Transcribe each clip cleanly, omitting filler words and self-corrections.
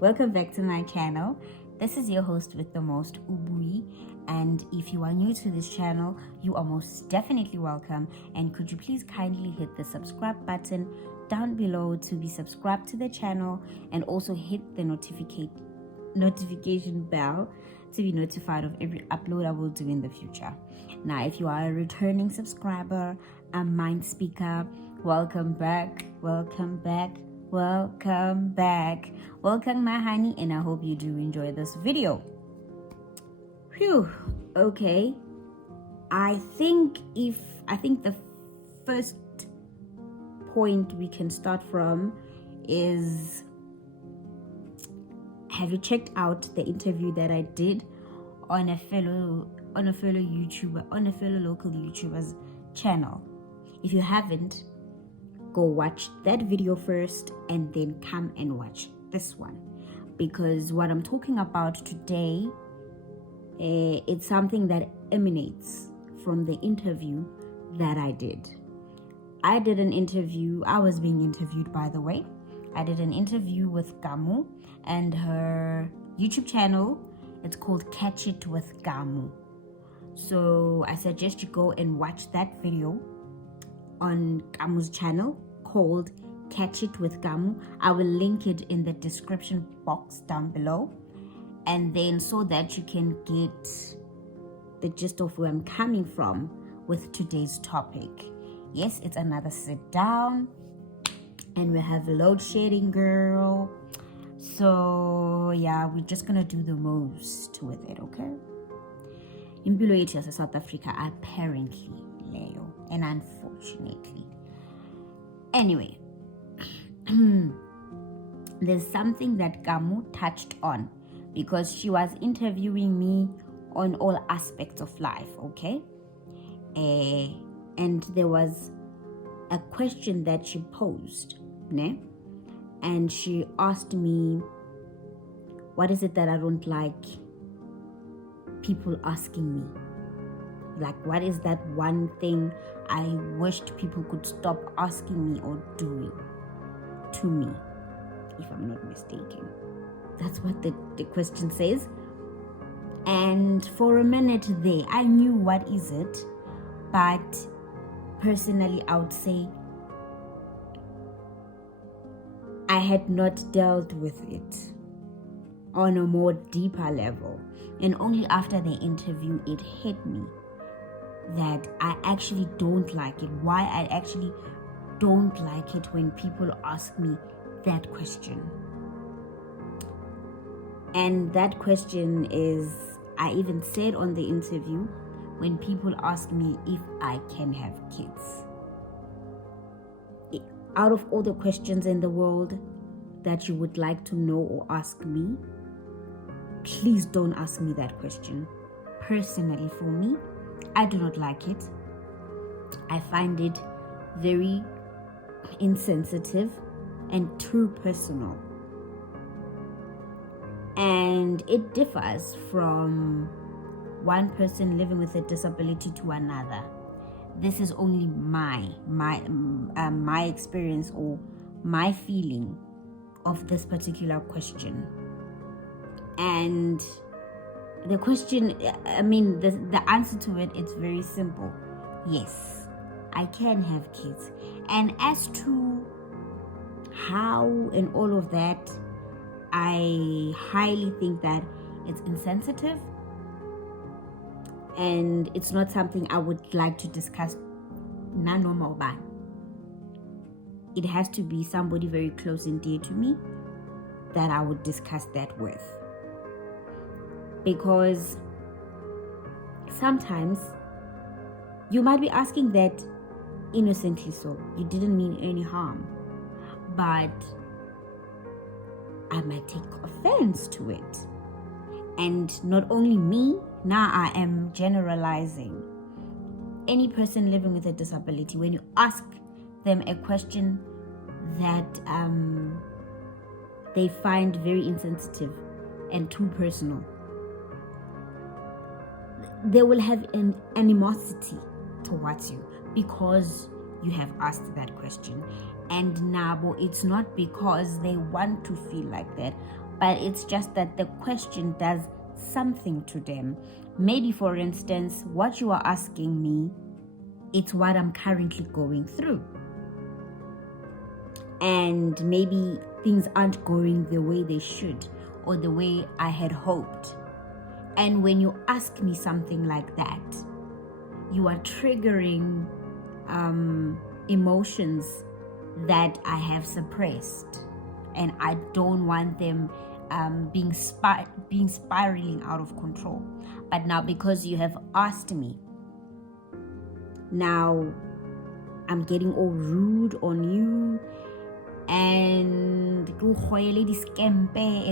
Welcome back to my channel. This is your host with the most, Ubui, and if you are new to this channel, you are most definitely welcome. And could you please kindly hit the subscribe button down below to be subscribed to the channel, and also hit the notification bell to be notified of every upload I will do in the future. Now, if you are a returning subscriber, a mind speaker, welcome back, welcome my honey, and I hope you do enjoy this video. Okay, I think the first point we can start from is, have you checked out the interview that I did on a fellow YouTuber, on a fellow local YouTuber's channel? If you haven't, go watch that video first and then come and watch this one, because what I'm talking about today, it's something that emanates from the interview that I did. I was being interviewed, by the way. I did an interview with Gamu, and her YouTube channel, it's called Catch It with Gamu. So I suggest you go and watch that video on Gamu's channel called Catch It with Gamu. I will link it in the description box down below, and then so that you can get the gist of where I'm coming from with today's topic. Yes, it's another sit down, and we have load shedding, girl. So yeah, we're just gonna do the most with it, okay? Impilo yethu yase South Africa, apparently, Leo, and unfortunately. Anyway, there's something that Gamu touched on, because she was interviewing me on all aspects of life, okay? And there was a question that she posed, ne? And she asked me, what is it that I don't like people asking me? Like, what is that one thing I wished people could stop asking me or doing to me, if I'm not mistaken? That's what the question says. And for a minute there, I knew what is it, but personally, I would say I had not dealt with it on a more deeper level. And only after the interview, it hit me that I actually don't like it. Why I actually don't like it when people ask me that question. And that question is, I even said on the interview, when people ask me if I can have kids. Out of all the questions in the world that you would like to know or ask me, please don't ask me that question. Personally, for me, I do not like it. I find it very insensitive and too personal. And it differs from one person living with a disability to another. This is only my experience or my feeling of this particular question. And the question, the answer to it, it's very simple. Yes, I can have kids. And as to how and all of that, I highly think that it's insensitive, and it's not something I would like to discuss. Normal, but it has to be somebody very close and dear to me that I would discuss that with. Because sometimes you might be asking that innocently, so you didn't mean any harm, but I might take offense to it. And not only me, now I am generalizing. Any person living with a disability, when you ask them a question that they find very insensitive and too personal, they will have an animosity towards you because you have asked that question. And Nabo, it's not because they want to feel like that, but it's just that the question does something to them. Maybe, for instance, what you are asking me, it's what I'm currently going through. And maybe things aren't going the way they should or the way I had hoped. And when you ask me something like that, you are triggering emotions that I have suppressed, and I don't want them being spiraling out of control. But now, because you have asked me, now I'm getting all rude on you and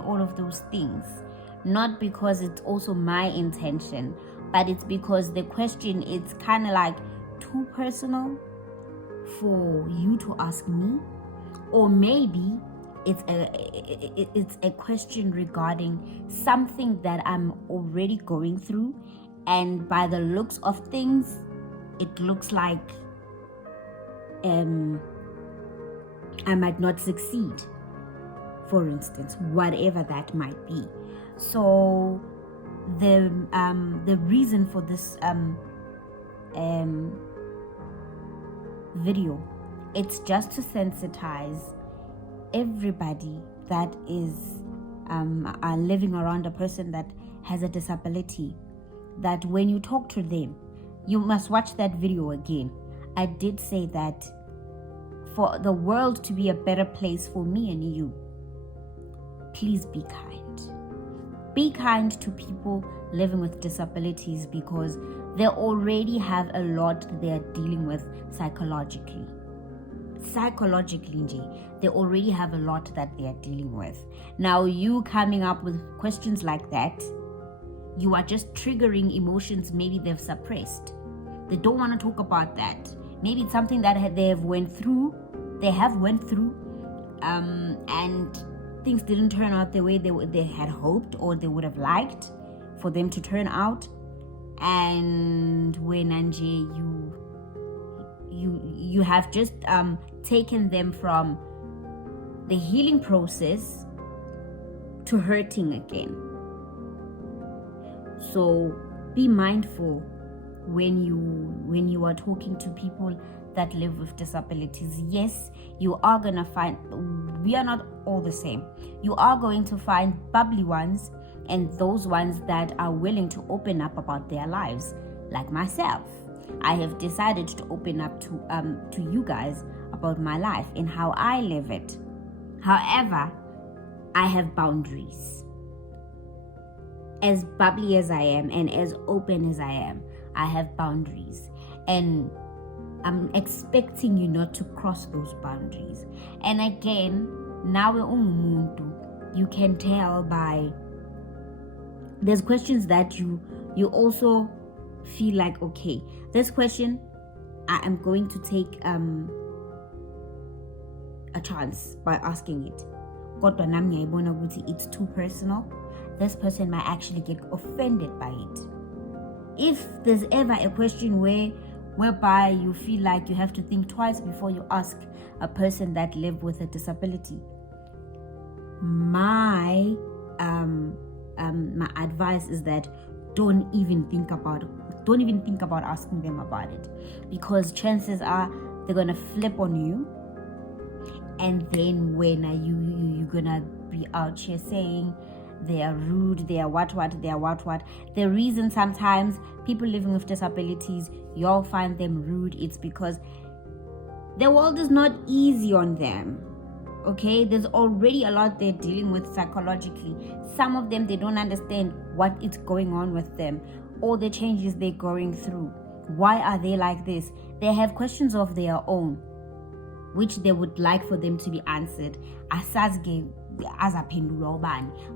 all of those things. Not because it's also my intention, but it's because the question is kind of like too personal for you to ask me. Or maybe it's a question regarding something that I'm already going through, and by the looks of things, it looks like I might not succeed, for instance, whatever that might be. So the reason for this video, it's just to sensitize everybody that is living around a person that has a disability, that when you talk to them, you must watch that video again. I did say that for the world to be a better place for me and you, please be kind. Be kind to people living with disabilities, because they already have a lot they are dealing with psychologically. They already have a lot that they are dealing with. Now, you coming up with questions like that, you are just triggering emotions maybe they've suppressed. They don't want to talk about that. Maybe it's something that they have went through, and things didn't turn out the way they had hoped or they would have liked for them to turn out. And when Anje, you have just taken them from the healing process to hurting again. So be mindful when you are talking to people that live with disabilities. Yes, you are gonna find, we are not all the same. You are going to find bubbly ones and those ones that are willing to open up about their lives, like myself. I have decided to open up to you guys about my life and how I live it. However, I have boundaries. As bubbly as I am and as open as I am, I have boundaries, and I'm expecting you not to cross those boundaries. And again, nawe ungumuntu, you can tell by, there's questions that you also feel like, okay, this question I am going to take a chance by asking it. Kodwa nami ngiyayibona ukuthi it's too personal. This person might actually get offended by it. If there's ever a question whereby you feel like you have to think twice before you ask a person that lives with a disability, my advice is that don't even think about asking them about it, because chances are they're gonna flip on you, and then when you gonna be out here saying they are rude, they are what. The reason sometimes people living with disabilities, y'all find them rude, it's because the world is not easy on them. Okay, there's already a lot they're dealing with psychologically. Some of them, they don't understand what is going on with them, all the changes they're going through. Why are they like this? They have questions of their own, which they would like for them to be answered.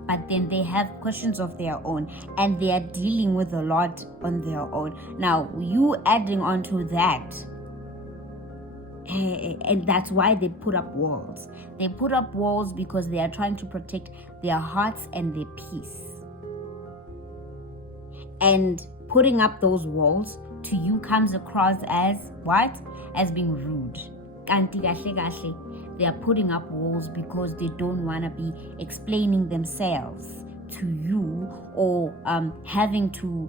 But then they have questions of their own, and they are dealing with a lot on their own. Now, you adding on to that, and that's why they put up walls. They put up walls because they are trying to protect their hearts and their peace. And putting up those walls to you comes across as what? As being rude. Kanti kahle kahle, They are putting up walls because they don't want to be explaining themselves to you, or having to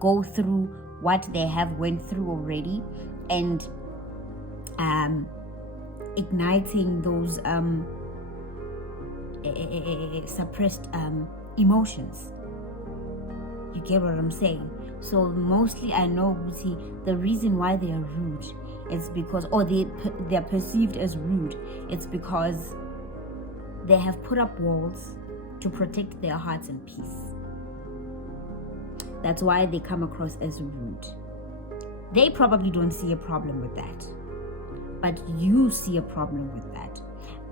go through what they have went through already, and igniting those suppressed emotions. You get what I'm saying? So mostly I know the reason why they are rude is because, or they're perceived as rude, it's because they have put up walls to protect their hearts and peace. That's why they come across as rude. They probably don't see a problem with that, but you see a problem with that.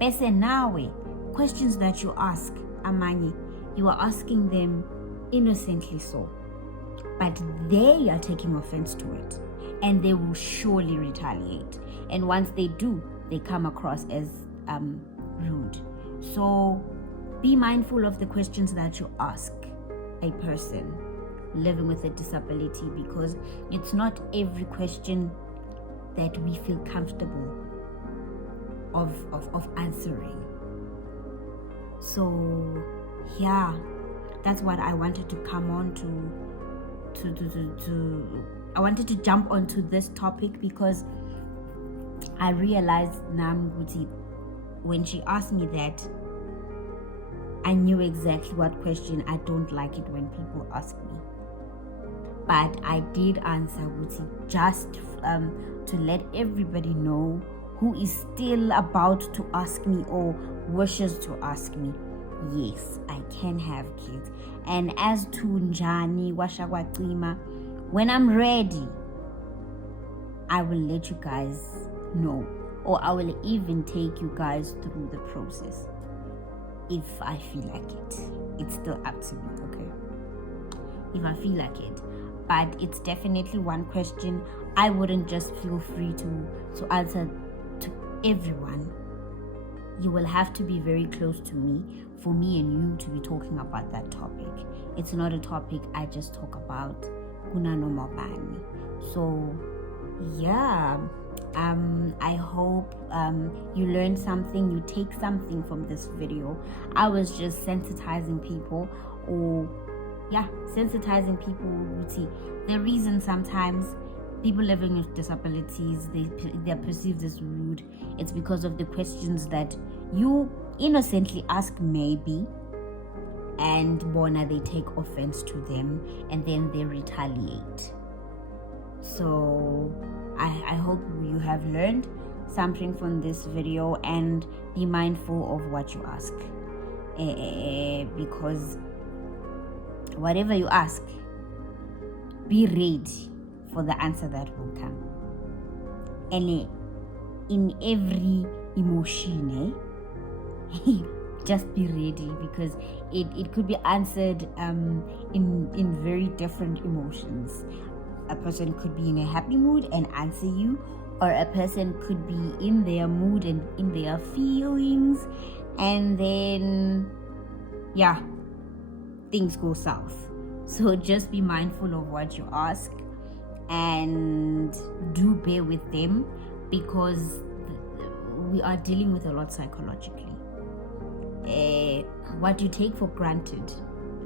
Bese nawe, questions that you ask, amanye, you are asking them innocently so, but they are taking offense to it, and they will surely retaliate. And once they do, they come across as rude. So be mindful of the questions that you ask a person living with a disability, because it's not every question that we feel comfortable of answering. So yeah, that's what I wanted to come on to I wanted to jump onto this topic, because I realized Namguti, when she asked me that, I knew exactly what question. I don't like it when people ask me, but I did answer Guti, just to let everybody know who is still about to ask me or wishes to ask me. Yes, I can have kids. And as to Njani Washakwacima, when I'm ready, I will let you guys know, or I will even take you guys through the process if I feel like it. It's still up to me, okay? If I feel like it. But it's definitely one question I wouldn't just feel free to answer to everyone. You will have to be very close to me for me and you to be talking about that topic. It's not a topic I just talk about. So yeah, I hope you learned something, you take something from this video. I was just sensitizing people, or sensitizing people. See, the reason sometimes people living with disabilities, they're perceived as rude, it's because of the questions that you innocently ask, maybe, and bona, they take offense to them, and then they retaliate. So I hope you have learned something from this video, and be mindful of what you ask, because whatever you ask, be ready for the answer that will come. And in every emotion, just be ready, because it could be answered in very different emotions. A person could be in a happy mood and answer you, or a person could be in their mood and in their feelings, and then things go south. So just be mindful of what you ask, and do bear with them, because we are dealing with a lot psychologically. What you take for granted,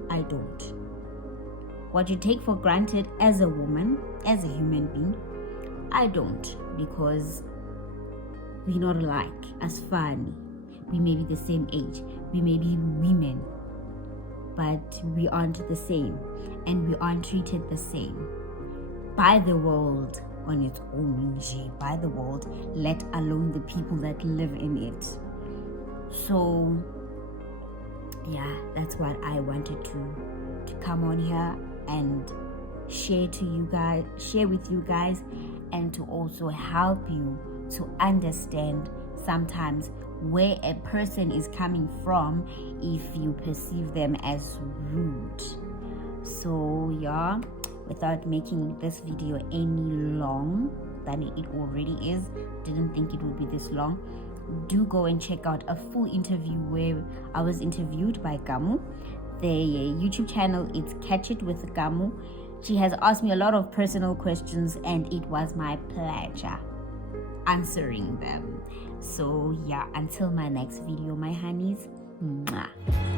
I don't. What you take for granted as a woman, as a human being, I don't, because we're not alike. As funny, we may be the same age, we may be women, but we aren't the same, and we aren't treated the same by the world on its own, by the world, let alone the people that live in it. So that's what I wanted to come on here and share with you guys, and to also help you to understand sometimes where a person is coming from if you perceive them as rude. So without making this video any long than it already is, didn't think it would be this long, do go and check out a full interview where I was interviewed by Gamu. The YouTube channel, it's Catch It with Gamu. She has asked me a lot of personal questions, and it was my pleasure answering them. So yeah, until my next video, my honeys, mwah.